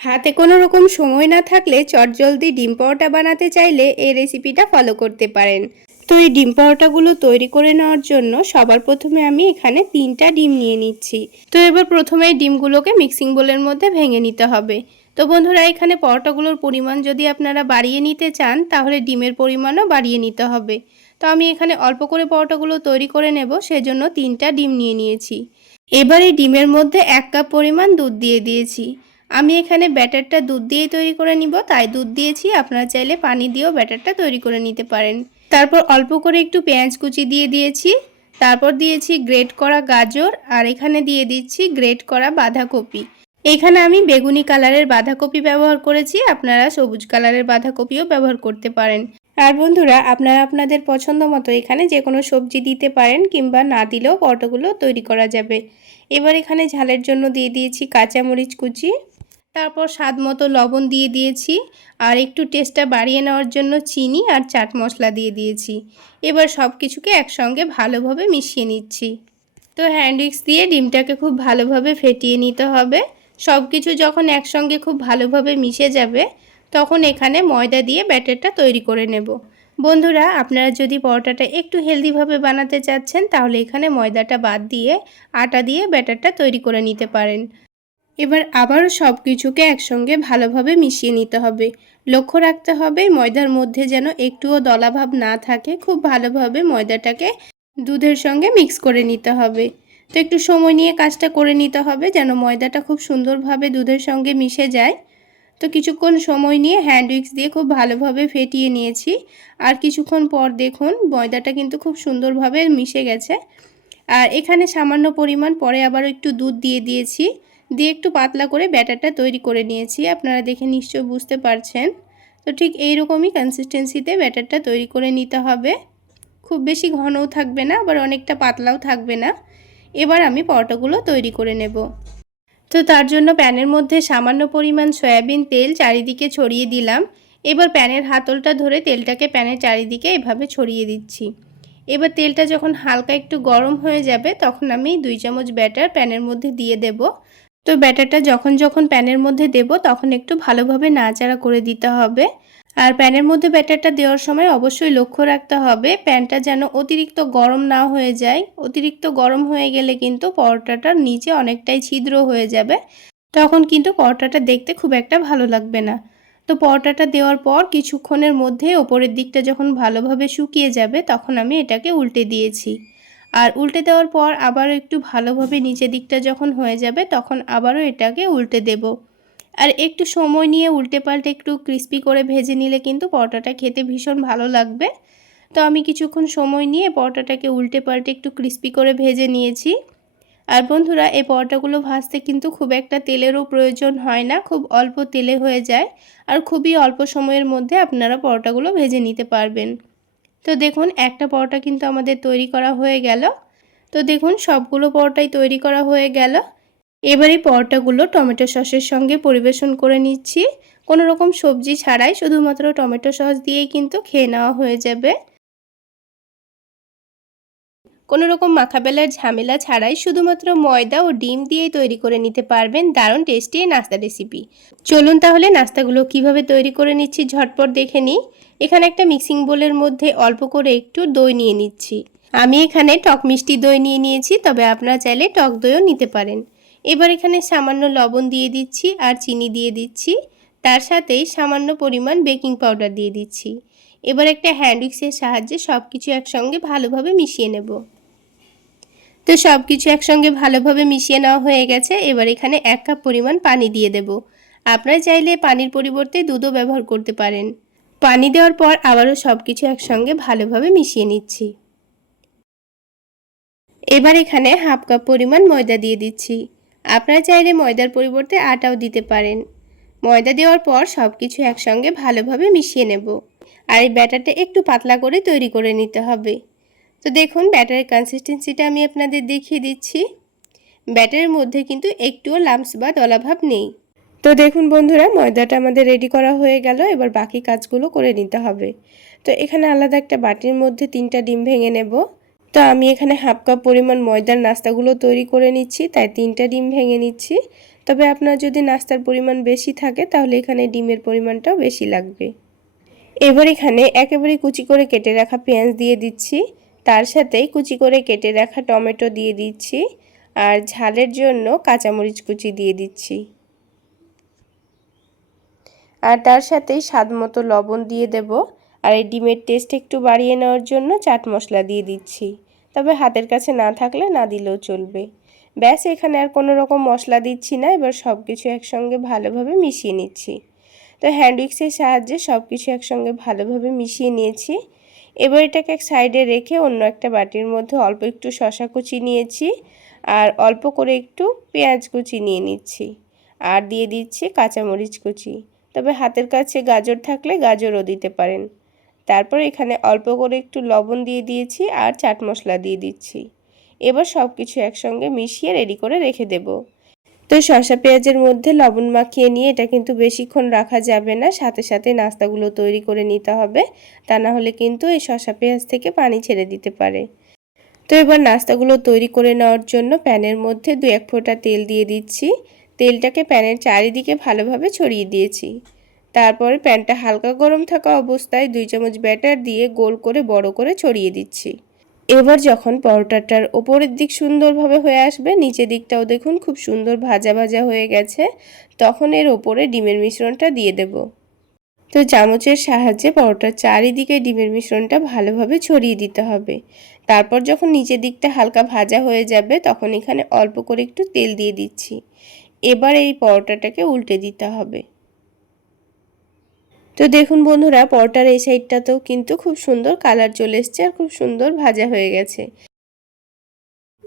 হাতে কোনো রকম সময় না থাকলে চটজলদি ডিম পরোটা বানাতে চাইলে এই রেসিপিটা ফলো করতে পারেন। তো এই ডিম পরোটাগুলো তৈরি করে নেওয়ার জন্য সবার প্রথমে আমি এখানে 3টা ডিম নিয়ে নিচ্ছি। তো এবার প্রথমে এই ডিমগুলোকে মিক্সিং বোলের মধ্যে ভেঙে নিতে হবে। তো বন্ধুরা এখানে পরোটাগুলোর পরিমাণ যদি আপনারা বাড়িয়ে নিতে চান তাহলে ডিমের পরিমাণও বাড়িয়ে নিতে হবে। তো আমি এখানে অল্প করে পরোটাগুলো তৈরি করে নেব, সেজন্য 3টা ডিম নিয়ে নিয়েছি। এবার এই ডিমের মধ্যে 1 কাপ পরিমাণ দুধ দিয়ে দিয়েছি। আমি এখানে ব্যাটারটা দুধ দিয়েই তৈরি করে নিব, তাই দুধ দিয়েছি। আপনারা চাইলে পানি দিয়েও ব্যাটারটা তৈরি করে নিতে পারেন। তারপর অল্প করে একটু পেঁয়াজ কুচি দিয়ে দিয়েছি, তারপর দিয়েছি গ্রেট করা গাজর, আর এখানে দিয়ে দিচ্ছি গ্রেট করা বাঁধাকপি। এখানে আমি বেগুনি কালারের বাঁধাকপি ব্যবহার করেছি, আপনারা সবুজ কালারের বাঁধাকপিও ব্যবহার করতে পারেন। আর বন্ধুরা, আপনারা আপনাদের পছন্দ মতো এখানে যে কোনো সবজি দিতে পারেন, কিংবা না দিলেও পরোটাগুলো তৈরি করা যাবে। এবার এখানে ঝালের জন্য দিয়ে দিয়েছি কাঁচামরিচ কুচি, তারপর স্বাদ মতো লবণ দিয়ে দিয়েছি, আর একটু টেস্টটা বাড়িয়ে নেওয়ার জন্য চিনি আর চাট মশলা দিয়ে দিয়েছি। এবার সব কিছুকে একসঙ্গে ভালোভাবে মিশিয়ে নিচ্ছি। তো হ্যান্ড উইক্স দিয়ে ডিমটাকে খুব ভালোভাবে ফেটিয়ে নিতে হবে। সব কিছু যখন একসঙ্গে খুব ভালোভাবে মিশে যাবে, তখন এখানে ময়দা দিয়ে ব্যাটারটা তৈরি করে নেব। বন্ধুরা, আপনারা যদি পরোটাটা একটু হেলদিভাবে বানাতে চাচ্ছেন, তাহলে এখানে ময়দাটা বাদ দিয়ে আটা দিয়ে ব্যাটারটা তৈরি করে নিতে পারেন। এবার আবারও সব কিছুকে একসঙ্গে ভালোভাবে মিশিয়ে নিতে হবে। লক্ষ্য রাখতে হবে ময়দার মধ্যে যেন একটুও দলাভাব না থাকে। খুব ভালোভাবে ময়দাটাকে দুধের সঙ্গে মিক্স করে নিতে হবে। তো একটু সময় নিয়ে কাজটা করে নিতে হবে, যেন ময়দাটা খুব সুন্দরভাবে দুধের সঙ্গে মিশে যায়। তো কিছুক্ষণ সময় নিয়ে হ্যান্ড উইক্স দিয়ে খুব ভালোভাবে ফেটিয়ে নিয়েছি। আর কিছুক্ষণ পর দেখুন ময়দাটা কিন্তু খুব সুন্দরভাবে মিশে গেছে। আর এখানে সামান্য পরিমাণ পরে আবার একটু দুধ দিয়ে দিয়েছি, দিয়ে একটু পাতলা করে ব্যাটারটা তৈরি করে নিয়েছি। আপনারা দেখে নিশ্চয়ই বুঝতে পারছেন। তো ঠিক এইরকমই কনসিস্টেন্সিতে ব্যাটারটা তৈরি করে নিতে হবে। খুব বেশি ঘনও থাকবে না, আবার অনেকটা পাতলাও থাকবে না। এবার আমি পরোটাগুলো তৈরি করে নেব। তো তার জন্য প্যানের মধ্যে সামান্য পরিমাণ সয়াবিন তেল চারিদিকে ছড়িয়ে দিলাম। এবার প্যানের হাতলটা ধরে তেলটাকে প্যানের চারিদিকে এভাবে ছড়িয়ে দিচ্ছি। এবার তেলটা যখন হালকা একটু গরম হয়ে যাবে, তখন আমি 2 চামচ ব্যাটার প্যানের মধ্যে দিয়ে দেব। তো ব্যাটারটা যখন প্যানের মধ্যে দেব, তখন একটু ভালোভাবে নাড়াচাড়া করে দিতে হবে। আর প্যানের মধ্যে ব্যাটারটা দেওয়ার সময় অবশ্যই লক্ষ্য রাখতে হবে প্যানটা যেন অতিরিক্ত গরম না হয়ে যায়। অতিরিক্ত গরম হয়ে গেলে কিন্তু পরোটাটার নিচে অনেকটাই ছিদ্র হয়ে যাবে, তখন কিন্তু পরোটাটা দেখতে খুব একটা ভালো লাগবে না। তো পরোটাটা দেওয়ার পর কিছুক্ষণের মধ্যে ওপরের দিকটা যখন ভালোভাবে শুকিয়ে যাবে, তখন আমি এটাকে উল্টে দিয়েছি। আর উল্টে দেওয়ার পর আবারও একটু ভালোভাবে নিচের দিকটা যখন হয়ে যাবে, তখন আবারও এটাকে উল্টে দেব। আর একটু সময় নিয়ে উল্টে পাল্টে একটু ক্রিস্পি করে ভেজে নিলে কিন্তু পরোটাটা খেতে ভীষণ ভালো লাগবে। তো আমি কিছুক্ষণ সময় নিয়ে পরোটাটাকে উল্টে পাল্টে একটু ক্রিস্পি করে ভেজে নিয়েছি। আর বন্ধুরা, এই পরোটাগুলো ভাজতে কিন্তু খুব একটা তেলেরও প্রয়োজন হয় না, খুব অল্প তেলে হয়ে যায়। আর খুবই অল্প সময়ের মধ্যে আপনারা পরোটাগুলো ভেজে নিতে পারবেন। তো দেখুন একটা পরোটা কিন্তু আমাদের তৈরি করা হয়ে গেল। তো দেখুন সবগুলো পরোটাই তৈরি করা হয়ে গেল। এবার এই পরোটাগুলো টমেটো সসের সঙ্গে পরিবেশন করে নিচ্ছি। কোনো রকম সবজি ছাড়াই শুধুমাত্র টমেটো সস দিয়েই কিন্তু খেয়ে নেওয়া হয়ে যাবে। কোনো রকম মাখাবেলার ঝামেলা ছাড়াই শুধুমাত্র ময়দা ও ডিম দিয়েই তৈরি করে নিতে পারবেন দারুণ টেস্টি এই নাস্তা রেসিপি। চলুন তাহলে নাস্তাগুলো কিভাবে তৈরি করে নিচ্ছি ঝটপট দেখে নিই। এখানে একটা মিক্সিং বোলের মধ্যে অল্প করে একটু দই নিয়ে নিচ্ছি। আমি এখানে টক মিষ্টি দই নিয়ে নিয়েছি, তবে আপনারা চাইলে টক দইও নিতে পারেন। এবার এখানে সামান্য লবণ দিয়ে দিচ্ছি আর চিনি দিয়ে দিচ্ছি, তার সাথেই সামান্য পরিমাণ বেকিং পাউডার দিয়ে দিচ্ছি। এবার একটা হ্যান্ড উইক্সের সাহায্যে সব কিছু একসঙ্গে ভালোভাবে মিশিয়ে নেব। তো সব কিছু একসঙ্গে ভালোভাবে মিশিয়ে নেওয়া হয়ে গেছে। এবার এখানে 1 কাপ পরিমাণ পানি দিয়ে দেব। আপনারা চাইলে পানির পরিবর্তে দুধও ব্যবহার করতে পারেন। পানি দেওয়ার পর আবারও সব কিছু একসঙ্গে ভালোভাবে মিশিয়ে নিচ্ছি। এবার এখানে 1/2 কাপ পরিমাণ ময়দা দিয়ে দিচ্ছি। আপনারা চাইলে ময়দার পরিবর্তে আটাও দিতে পারেন। ময়দা দেওয়ার পর সব কিছু একসঙ্গে ভালোভাবে মিশিয়ে নেব। আর এই ব্যাটারটা একটু পাতলা করে তৈরি করে নিতে হবে। তো দেখুন ব্যাটারের কনসিস্টেন্সিটা আমি আপনাদের দেখিয়ে দিচ্ছি। ব্যাটারের মধ্যে কিন্তু একটুও লাম্পস বা দলাভাব নেই। তো দেখুন বন্ধুরা, ময়দাটা আমাদের রেডি করা হয়ে গেল। এবার বাকি কাজগুলো করে নিতে হবে। তো এখানে আলাদা একটা বাটির মধ্যে 3টা ডিম ভেঙে নেব। তো আমি এখানে 1/2 কাপ পরিমাণ ময়দার নাস্তাগুলো তৈরি করে নিচ্ছি, তাই 3টা ডিম ভেঙে নিচ্ছি। তবে আপনার যদি নাস্তার পরিমাণ বেশি থাকে, তাহলে এখানে ডিমের পরিমাণটাও বেশি লাগবে। এবার এখানে একেবারে কুচি করে কেটে রাখা পেঁয়াজ দিয়ে দিচ্ছি, তার সাথেই কুচি করে কেটে রাখা টমেটো দিয়ে দিচ্ছি, আর ঝালের জন্য কাঁচামরিচ কুচি দিয়ে দিচ্ছি, আর তার সাথেই স্বাদ মতো লবণ দিয়ে দেব। আর এই ডিমের টেস্ট একটু বাড়িয়ে নেওয়ার জন্য চাট মশলা দিয়ে দিচ্ছি, তবে হাতের কাছে না থাকলে না দিলেও চলবে। ব্যাস, এখানে আর কোনো রকম মশলা দিচ্ছি না। এবার সব কিছু একসঙ্গে ভালোভাবে মিশিয়ে নিচ্ছি। তো হ্যান্ড উইক্সের সাহায্যে সব কিছু একসঙ্গে ভালোভাবে মিশিয়ে নিয়েছি। এবার এটাকে এক সাইডে রেখে অন্য একটা বাটির মধ্যে অল্প একটু শসা কুচি নিয়েছি আর অল্প করে একটু পেঁয়াজ কুচি নিয়ে নিচ্ছি আর দিয়ে দিচ্ছি কাঁচামরিচ কুচি। তবে হাতের কাছে গাজর থাকলে গাজরও দিতে পারেন। তারপর এখানে অল্প করে একটু লবণ দিয়ে দিয়েছি আর চাট মশলা দিয়ে দিচ্ছি। এবার সব কিছু একসঙ্গে মিশিয়ে রেডি করে রেখে দেব। তো শসা পেঁয়াজের মধ্যে লবণ মাখিয়ে নিয়ে এটা কিন্তু বেশিক্ষণ রাখা যাবে না, সাথে সাথে নাস্তাগুলো তৈরি করে নিতে হবে, তা না হলে কিন্তু এই শসা পেঁয়াজ থেকে পানি ছেড়ে দিতে পারে। তো এবার নাস্তাগুলো তৈরি করে নেওয়ার জন্য প্যানের মধ্যে 2-1 ফোঁটা তেল দিয়ে দিচ্ছি। তেলটাকে প্যানের চারিদিকে ভালোভাবে ছড়িয়ে দিয়েছি। তারপরে প্যানটা হালকা গরম থাকা অবস্থায় 2 চামচ ব্যাটার দিয়ে গোল করে বড় করে ছড়িয়ে দিচ্ছি। এবার যখন পরোটাটার ওপরের দিক সুন্দরভাবে হয়ে আসবে, নিচের দিকটাও দেখুন খুব সুন্দর ভাজা ভাজা হয়ে গেছে, তখন এর ওপরে ডিমের মিশ্রণটা দিয়ে দেব। তো চামচের সাহায্যে পরোটার চারিদিকে ডিমের মিশ্রণটা ভালোভাবে ছড়িয়ে দিতে হবে। তারপর যখন নিচের দিকটা হালকা ভাজা হয়ে যাবে, তখন এখানে অল্প করে একটু তেল দিয়ে দিচ্ছি। এবার এই পরোটাটাকে উল্টে দিতে হবে। তো দেখুন বন্ধুরা, পরোটার এই সাইডটাতেও কিন্তু খুব সুন্দর কালার চলে এসছে আর খুব সুন্দর ভাজা হয়ে গেছে।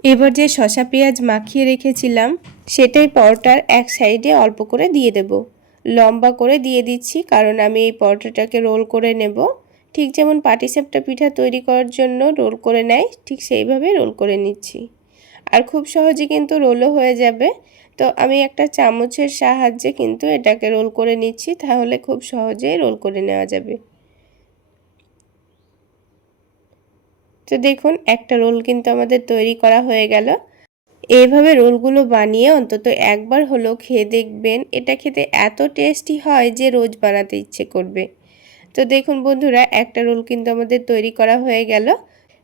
এবার যে শসা পেঁয়াজ মাখিয়ে রেখেছিলাম সেটাই পরোটার এক সাইডে অল্প করে দিয়ে দেব। লম্বা করে দিয়ে দিচ্ছি, কারণ আমি এই পরোটাটাকে রোল করে নেব। ঠিক যেমন পাটিসাপটা পিঠা তৈরি করার জন্য রোল করে নেয়, ঠিক সেইভাবে রোল করে নিচ্ছি। আর খুব সহজে কিন্তু রোলও হয়ে যাবে। তো আমি একটা চামচের সাহায্যে কিন্তু এটাকে রোল করে নিচ্ছি, তাহলে খুব সহজেই রোল করে নেওয়া যাবে। তো দেখুন, একটা রোল কিন্তু আমাদের তৈরি করা হয়ে গেল। এইভাবে রোলগুলো বানিয়ে অন্তত একবার হলেও খেয়ে দেখবেন, এটা খেতে এত টেস্টি হয় যে রোজ বানাতে ইচ্ছে করবে। তো দেখুন বন্ধুরা, একটা রোল কিন্তু আমাদের তৈরি করা হয়ে গেল।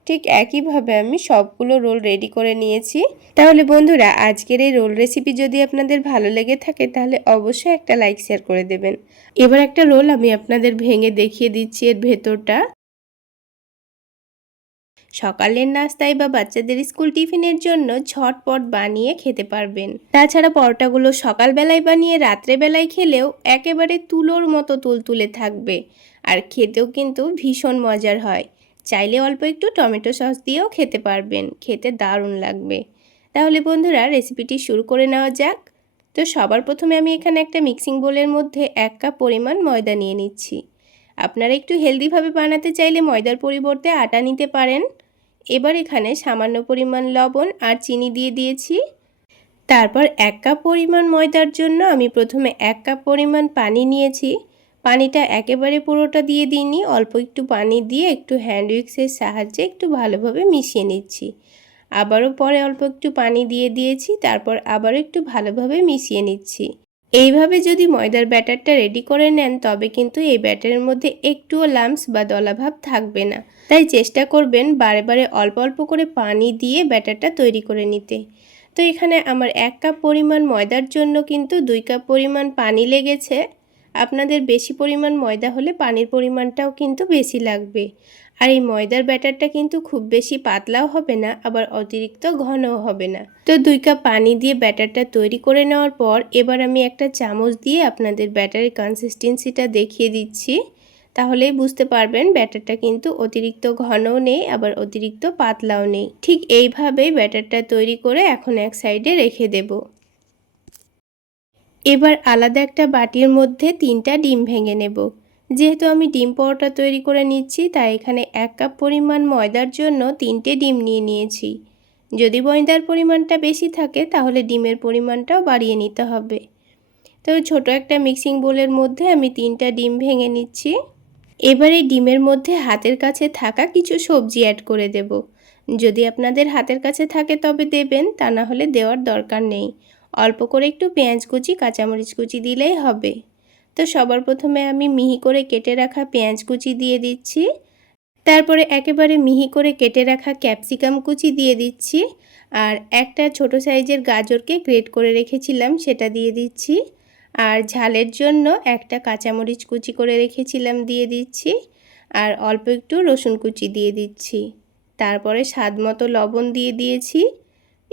ঠিক একইভাবে আমি সবগুলো রোল রেডি করে নিয়েছি। তাহলে বন্ধুরা, আজকের এই রোল রেসিপি যদি আপনাদের ভালো লেগে থাকে তাহলে অবশ্যই একটা লাইক শেয়ার করে দেবেন। এবার একটা রোল আমি আপনাদের ভেঙে দেখিয়ে দিচ্ছি এর ভেতরটা। সকালের নাস্তায় বা বাচ্চাদের স্কুল টিফিনের জন্য ঝটপট বানিয়ে খেতে পারবেন। তাছাড়া পরোটাগুলো সকালবেলায় বানিয়ে রাত্রেবেলায় খেলেও একেবারে তুলোর মতো তুলতুলে থাকবে আর খেতেও কিন্তু ভীষণ মজার হয়। চাইলে অল্প একটু টমেটো সস দিয়েও খেতে পারবেন, খেতে দারুণ লাগবে। তাহলে বন্ধুরা, রেসিপিটি শুরু করে নেওয়া যাক। তো সবার প্রথমে আমি এখানে একটা মিক্সিং বোলের মধ্যে 1 কাপ পরিমাণ ময়দা নিয়ে নিচ্ছি। আপনারা একটু হেলদিভাবে বানাতে চাইলে ময়দার পরিবর্তে আটা নিতে পারেন। এবার এখানে সামান্য পরিমাণ লবণ আর চিনি দিয়ে দিয়েছি। তারপর 1 কাপ পরিমাণ ময়দার জন্য আমি প্রথমে 1 কাপ পরিমাণ পানি নিয়েছি। পানিটা একেবারে পুরোটা দিয়ে দিইনি, অল্প একটু পানি দিয়ে একটু হ্যান্ড উইক্সের সাহায্যে একটু ভালোভাবে মিশিয়ে নিচ্ছি। আবারও পরে অল্প একটু পানি দিয়ে দিয়েছি, তারপর আবারও একটু ভালোভাবে মিশিয়ে নিচ্ছি। এইভাবে যদি ময়দার ব্যাটারটা রেডি করে নেন তবে কিন্তু এই ব্যাটারের মধ্যে একটুও লাম্পস বা দলাভাব থাকবে না। তাই চেষ্টা করবেন বারে বারে অল্প অল্প করে পানি দিয়ে ব্যাটারটা তৈরি করে নিতে। তো এখানে আমার 1 কাপ পরিমাণ ময়দার জন্য কিন্তু 2 কাপ পরিমাণ পানি লেগেছে। আপনাদের বেশি পরিমাণ ময়দা হলে পানির পরিমাণটাও কিন্তু বেশি লাগবে। আর এই ময়দার ব্যাটারটা কিন্তু খুব বেশি পাতলাও হবে না, আবার অতিরিক্ত ঘনও হবে না। তো 2 কাপ পানি দিয়ে ব্যাটারটা তৈরি করে নেওয়ার পর এবার আমি একটা চামচ দিয়ে আপনাদের ব্যাটারের কনসিস্টেন্সিটা দেখিয়ে দিচ্ছি। তাহলেই বুঝতে পারবেন ব্যাটারটা কিন্তু অতিরিক্ত ঘনও নেই, আবার অতিরিক্ত পাতলাও নেই। ঠিক এইভাবেই ব্যাটারটা তৈরি করে এখন এক সাইডে রেখে দেব। এবার আলাদা একটা বাটির মধ্যে 3টা ডিম ভেঙে নেব। যেহেতু আমি ডিম পরোটা তৈরি করে নিচ্ছি, তাই এখানে 1 কাপ পরিমাণ ময়দার জন্য 3টে ডিম নিয়ে নিয়েছি। যদি ময়দার পরিমাণটা বেশি থাকে তাহলে ডিমের পরিমাণটাও বাড়িয়ে নিতে হবে। তো ছোট একটা মিক্সিং বোলের মধ্যে আমি 3টা ডিম ভেঙে নিচ্ছি। এবার এই ডিমের মধ্যে হাতের কাছে থাকা কিছু সবজি অ্যাড করে দেব। যদি আপনাদের হাতের কাছে থাকে তবে দেবেন, তা না হলে দেওয়ার দরকার নেই। অল্প করে একটু পেঁয়াজ কুচি, কাঁচামরিচ কুচি দিলেই হবে। তো সবার প্রথমে আমি মিহি করে কেটে রাখা পেঁয়াজ কুচি দিয়ে দিচ্ছি। তারপরে একেবারে মিহি করে কেটে রাখা ক্যাপসিকাম কুচি দিয়ে দিচ্ছি। আর একটা ছোট সাইজের গাজরকে গ্রেট করে রেখেছিলাম সেটা দিয়ে দিচ্ছি। আর ঝালের জন্য একটা কাঁচামরিচ কুচি করে রেখেছিলাম দিয়ে দিচ্ছি। আর অল্প একটু রসুন কুচি দিয়ে দিচ্ছি। তারপরে স্বাদ মতো লবণ দিয়ে দিয়েছি।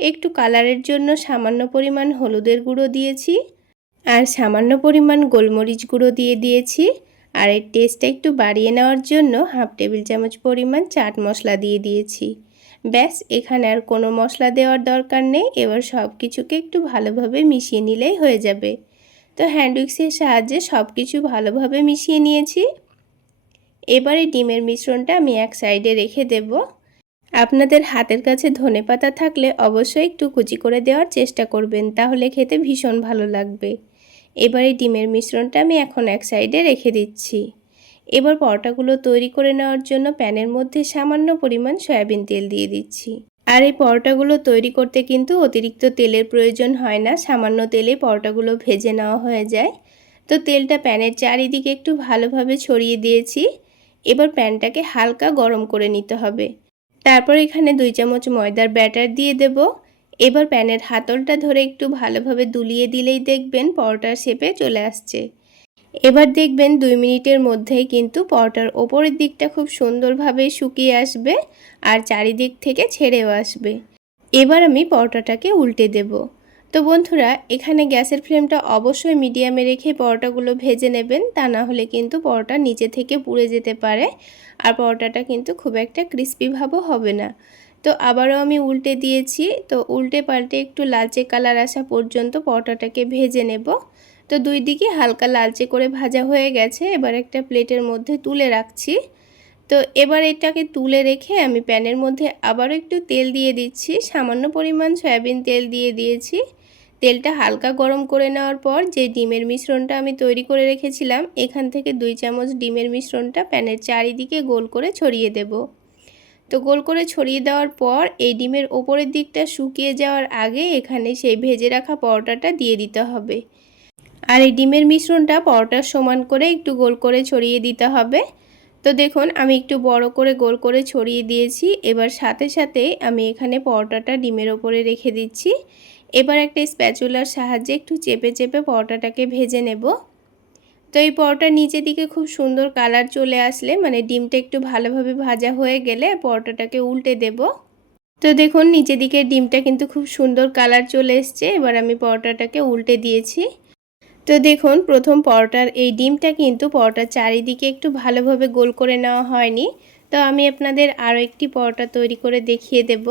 একটু কালারের জন্য সামান্য পরিমাণ হলুদের গুঁড়ো দিয়েছি আর সামান্য পরিমাণ গোলমরিচ গুঁড়ো দিয়ে দিয়েছি। আর এর টেস্টটা একটু বাড়িয়ে নেওয়ার জন্য হাফ টেবিল চামচ পরিমাণ চাট মশলা দিয়ে দিয়েছি। ব্যাস, এখানে আর কোনো মশলা দেওয়ার দরকার নেই। এবার সব কিছুকে একটু ভালোভাবে মিশিয়ে নিলেই হয়ে যাবে। তো হ্যান্ড উইক্সের সাহায্যে সব কিছু ভালোভাবে মিশিয়ে নিয়েছি। এবারে ডিমের মিশ্রণটা আমি এক সাইডে রেখে দেব। আপনাদের হাতের কাছে ধনেপাতা থাকলে অবশ্যই একটু কুচি করে দেওয়ার চেষ্টা করবেন, তাহলে খেতে ভীষণ ভালো লাগবে। এবারে ডিমের মিশ্রণটা আমি এখন এক সাইডে রেখে দিচ্ছি। এবার পরোটাগুলো তৈরি করে নেওয়ার জন্য প্যানের মধ্যে সামান্য পরিমাণ সয়াবিন তেল দিয়ে দিচ্ছি। আর এই পরোটাগুলো তৈরি করতে কিন্তু অতিরিক্ত তেলের প্রয়োজন হয় না, সামান্য তেলে পরোটাগুলো ভেজে নেওয়া হয়ে যায়। তো তেলটা প্যানের চারিদিকে একটু ভালোভাবে ছড়িয়ে দিয়েছি। এবার প্যানটাকে হালকা গরম করে নিতে হবে। তারপর এখানে 2 চামচ ময়দার ব্যাটার দিয়ে দেব। এবার প্যানের হাতলটা ধরে একটু ভালোভাবে দুলিয়ে দিলেই দেখবেন পরোটার শেপে চলে আসছে। এবার দেখবেন 2 মিনিটের মধ্যেই কিন্তু পরোটার ওপরের দিকটা খুব সুন্দরভাবে শুকিয়ে আসবে আর চারিদিক থেকে ছেড়েও আসবে। এবার আমি পরোটাটাকে উল্টে দেব। তো বন্ধুরা, এখানে গ্যাসের ফ্লেমটা অবশ্যই মিডিয়ামে রেখে পরোটাগুলো ভেজে নেবেন, তা না হলে কিন্তু পরোটা নিচে থেকে পুড়ে যেতে পারে আর পরোটাটা কিন্তু খুব একটা ক্রিস্পি ভাবও হবে না। তো আবারও আমি উল্টে দিয়েছি। তো উল্টে পাল্টে একটু লালচে কালার আসা পর্যন্ত পরোটাটাকে ভেজে নেব। তো দুই দিকে হালকা লালচে করে ভাজা হয়ে গেছে। এবার একটা প্লেটের মধ্যে তুলে রাখছি। তো এবার এটাকে তুলে রেখে আমি প্যানের মধ্যে আবারও একটু তেল দিয়ে দিচ্ছি। সামান্য পরিমাণ সয়াবিন তেল দিয়ে দিয়েছি। তেলটা হালকা গরম করে নেওয়ার পর যে ডিমের মিশ্রণটা আমি তৈরি করে রেখেছিলাম, এখান থেকে 2 চামচ ডিমের মিশ্রণটা প্যানের চারিদিকে গোল করে ছড়িয়ে দেব। তো গোল করে ছড়িয়ে দেওয়ার পর এই ডিমের ওপরের দিকটা শুকিয়ে যাওয়ার আগে এখানে সেই ভেজে রাখা পরোটাটা দিয়ে দিতে হবে। আর এই ডিমের মিশ্রণটা পরোটার সমান করে একটু গোল করে ছড়িয়ে দিতে হবে। তো দেখুন, আমি একটু বড় করে গোল করে ছড়িয়ে দিয়েছি। এবার সাথে সাথেই আমি এখানে পরোটাটা ডিমের ওপরে রেখে দিচ্ছি। এবার একটা স্প্যাচুলার সাহায্যে একটু চেপে চেপে পরোটাটাকে ভেজে নেব। তো এই পরোটার নিচের দিকে খুব সুন্দর কালার চলে আসলে, মানে ডিমটা একটু ভালোভাবে ভাজা হয়ে গেলে পরোটাটাকে উল্টে দেব। তো দেখুন, নিচের দিকে ডিমটা কিন্তু খুব সুন্দর কালার চলে এসছে। এবার আমি পরোটাটাকে উল্টে দিয়েছি। তো দেখুন, প্রথম পরোটার এই ডিমটা কিন্তু পরোটার চারিদিকে একটু ভালোভাবে গোল করে নেওয়া হয়নি। তো আমি আপনাদের আরও একটি পরোটা তৈরি করে দেখিয়ে দেব।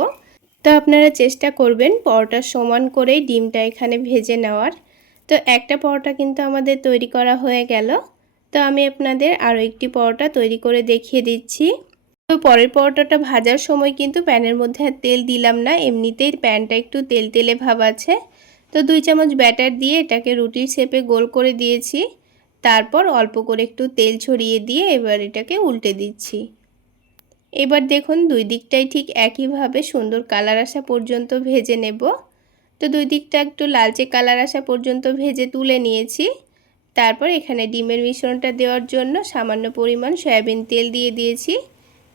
তো আপনারা চেষ্টা করবেন পরোটার সমান করেই ডিমটা এখানে ভেজে নেওয়ার। তো একটা পরোটা কিন্তু আমাদের তৈরি করা হয়ে গেল। তো আমি আপনাদের আরও একটি পরোটা তৈরি করে দেখিয়ে দিচ্ছি। তো পরের পরোটাটা ভাজার সময় কিন্তু প্যানের মধ্যে আর তেল দিলাম না, এমনিতেই প্যানটা একটু তেল তেলে ভাব আছে। তো 2 চামচ ব্যাটার দিয়ে এটাকে রুটির শেপে গোল করে দিয়েছি। তারপর অল্প করে একটু তেল ছড়িয়ে দিয়ে এবার এটাকে উল্টে দিচ্ছি। এবার দেখুন, দুই দিকটাই ঠিক একইভাবে সুন্দর কালার আসা পর্যন্ত ভেজে নেব। তো দুই দিকটা একটু লালচে কালার আসা পর্যন্ত ভেজে তুলে নিয়েছি। তারপর এখানে ডিমের মিশ্রণটা দেওয়ার জন্য সামান্য পরিমাণ সয়াবিন তেল দিয়ে দিয়েছি।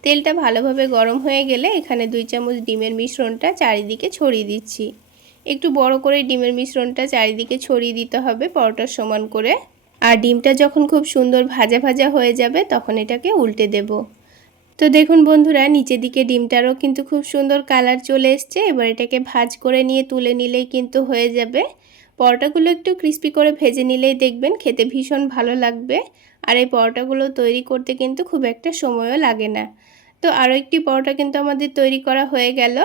তেলটা ভালোভাবে গরম হয়ে গেলে এখানে 2 চামচ ডিমের মিশ্রণটা চারিদিকে ছড়িয়ে দিচ্ছি। একটু বড় করে ডিমের মিশ্রণটা চারিদিকে ছড়িয়ে দিতে হবে পরোটার সমান করে। আর ডিমটা যখন খুব সুন্দর ভাজা ভাজা হয়ে যাবে তখন এটাকে উল্টে দেব। তো দেখুন বন্ধুরা, নিচের দিকে ডিমটারও কিন্তু খুব সুন্দর কালার চলে এসছে। এবার এটাকে ভাজ করে নিয়ে তুলে নিলেই কিন্তু হয়ে যাবে। পরোটাগুলো একটু ক্রিস্পি করে ভেজে নিলেই দেখবেন খেতে ভীষণ ভালো লাগবে। আর এই পরোটাগুলো তৈরি করতে কিন্তু খুব একটা সময়ও লাগে না। তো আরও একটি পরোটা কিন্তু আমাদের তৈরি করা হয়ে গেল।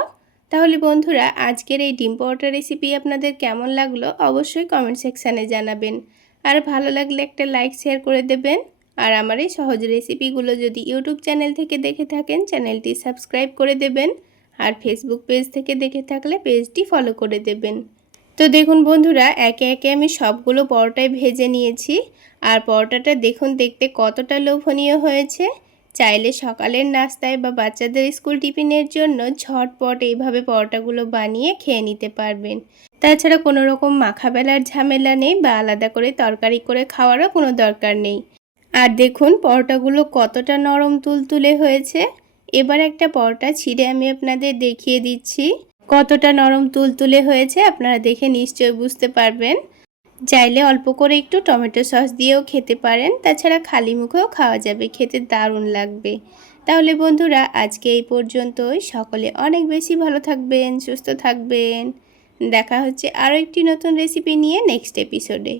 তাহলে বন্ধুরা, আজকের এই ডিম পরোটা রেসিপি আপনাদের কেমন লাগলো অবশ্যই কমেন্ট সেকশানে জানাবেন। আর ভালো লাগলে একটা লাইক শেয়ার করে দেবেন। আর আমার এই সহজ রেসিপিগুলো যদি ইউটিউব চ্যানেল থেকে দেখে থাকেন চ্যানেলটি সাবস্ক্রাইব করে দেবেন। আর ফেসবুক পেজ থেকে দেখে থাকলে পেজটি ফলো করে দেবেন। তো দেখুন বন্ধুরা, একে একে আমি সবগুলো পরোটাই ভেজে নিয়েছি। আর পরোটাটা দেখুন দেখতে কতটা লোভনীয় হয়েছে। চাইলে সকালের নাস্তায় বা বাচ্চাদের স্কুল টিফিনের জন্য ঝটপট এইভাবে পরোটাগুলো বানিয়ে খেয়ে নিতে পারবেন। তাছাড়া কোনো রকম মাখা বেলার ঝামেলা নেই বা আলাদা করে তরকারি করে খাওয়ারও কোনো দরকার নেই। আর দেখুন পরোটাগুলো কতটা নরম তুলতুলে হয়েছে। এবার একটা পরোটা ছিঁড়ে আমি আপনাদের দেখিয়ে দিচ্ছি কতটা নরম তুলতুলে হয়েছে। আপনারা দেখে নিশ্চয়ই বুঝতে পারবেন। চাইলে অল্প করে একটু টমেটো সস দিয়েও খেতে পারেন, তাছাড়া খালি মুখেও খাওয়া যাবে, খেতে দারুণ লাগবে। তাহলে বন্ধুরা আজকে এই পর্যন্তই। সকলে অনেক বেশি ভালো থাকবেন, সুস্থ থাকবেন। দেখা হচ্ছে আরও একটি নতুন রেসিপি নিয়ে নেক্সট এপিসোডে।